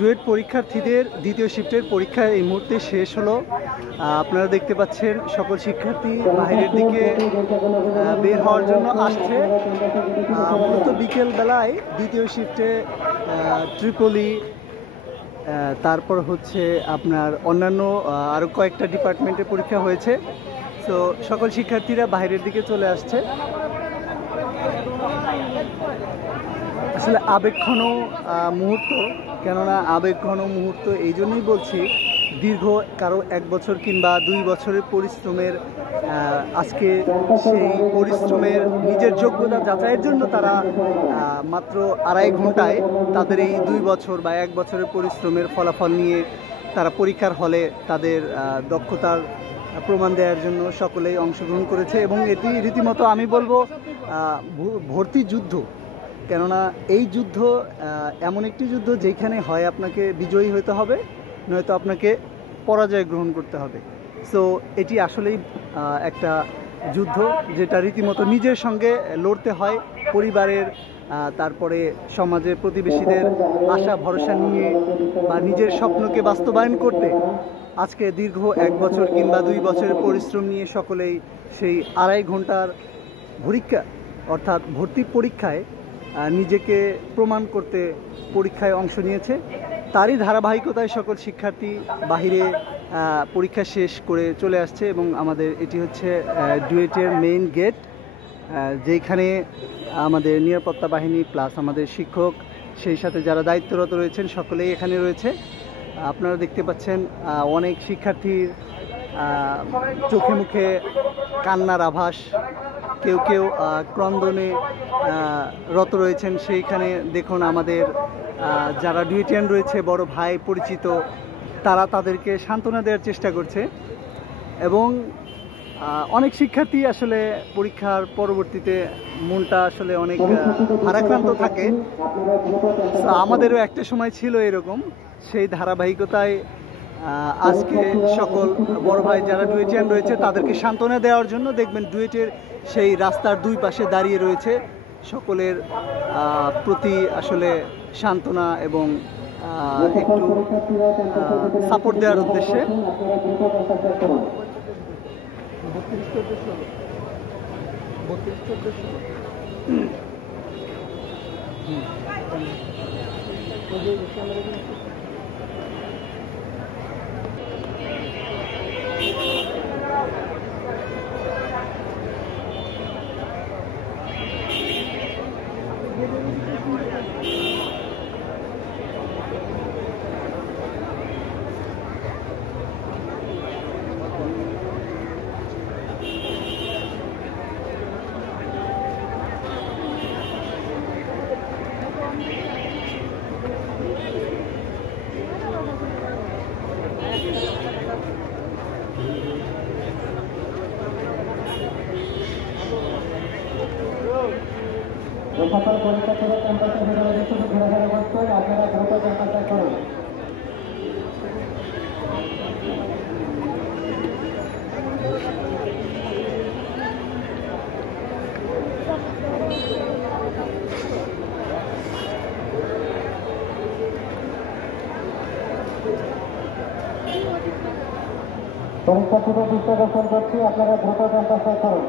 Duet পরীক্ষার্থীদের দ্বিতীয় শিফটের পরীক্ষা এই মুহূর্তে শেষ হলো। আপনারা দেখতে পাচ্ছেন সকল শিক্ষার্থী বাইরের দিকে বের হওয়ার জন্য আসছে। মূলত বিকেল বেলায় দ্বিতীয় শিফটে ট্রিপলি, তারপর হচ্ছে আপনার অন্যান্য আরও কয়েকটা ডিপার্টমেন্টের পরীক্ষা হয়েছে। তো সকল শিক্ষার্থীরা বাইরের দিকে চলে আসছে। আসলে আবেগঘন মুহূর্ত, কেননা আবেগঘন মুহূর্ত এই জন্যই বলছি, দীর্ঘ কারো 1 বছর কিংবা 2 বছরের পরিশ্রমের আজকে সেই পরিশ্রমের নিজের যোগ্যতা যাচাইয়ের জন্য তারা মাত্র 2.5 ঘন্টায় তাদের এই 2 বছর বা 1 বছরের পরিশ্রমের ফলাফল নিয়ে তারা পরীক্ষার হলে তাদের দক্ষতার প্রমাণ দেওয়ার জন্য সকলেই অংশগ্রহণ করেছে। এবং এটি রীতিমতো আমি বলবো ভর্তি যুদ্ধ, কেননা এই যুদ্ধ এমন একটি যুদ্ধ যেখানে হয় আপনাকে বিজয়ী হতে হবে, নয়তো আপনাকে পরাজয় গ্রহণ করতে হবে। সো এটি আসলেই একটা যুদ্ধ যেটা রীতিমতো নিজের সঙ্গে লড়তে হয়, পরিবারের, তারপরে সমাজের প্রতিবেশীদের আশা ভরসা নিয়ে বা নিজের স্বপ্নকে বাস্তবায়ন করতে আজকে দীর্ঘ 1 বছর কিংবা 2 বছরের পরিশ্রম নিয়ে সকলেই সেই 2.5 ঘন্টার পরীক্ষা অর্থাৎ ভর্তি পরীক্ষায় নিজেকে প্রমাণ করতে পরীক্ষায় অংশ নিয়েছে। তারই ধারাবাহিকতায় সকল শিক্ষার্থী বাহিরে পরীক্ষা শেষ করে চলে আসছে। এবং আমাদের এটি হচ্ছে ডুয়েটের মেইন গেট, যেখানে আমাদের নিরাপত্তা বাহিনী প্লাস আমাদের শিক্ষক, সেই সাথে যারা দায়িত্বরত রয়েছেন সকলেই এখানে রয়েছে। আপনারা দেখতে পাচ্ছেন অনেক শিক্ষার্থীর চোখে মুখে কান্নার আভাস, কেউ কেউ ক্রন্দনে রত রয়েছেন। সেইখানে দেখুন আমাদের যারা ডুয়েটিয়ান রয়েছে, বড় ভাই পরিচিত, তারা তাদেরকে সান্ত্বনা দেওয়ার চেষ্টা করছে। এবং অনেক শিক্ষার্থী আসলে পরীক্ষার পরবর্তীতে মনটা আসলে অনেক ভারাক্রান্ত থাকে। আমাদেরও একটা সময় ছিল এরকম, সেই ধারাবাহিকতায় আজকে সকল বড় ভাই যারা ডুয়েটিয়ান রয়েছে তাদেরকে সান্ত্বনা দেওয়ার জন্য দেখবেন ডুয়েটের সেই রাস্তার 2 পাশে দাঁড়িয়ে রয়েছে, সকলের প্রতি আসলে সান্ত্বনা এবং একটু সাপোর্ট দেওয়ার উদ্দেশ্যে। সকল পরীক্ষার্থীরা ক্যাম্পাসের ভিতরে শুধু ঘোরাফেরা করছেন, আপনারা দ্রুত ক্যাম্পাসে করুন। পরীক্ষার্থীদের দৃষ্টি আকর্ষণ করছি, আপনারা দ্রুত ক্যাম্পাসে করুন।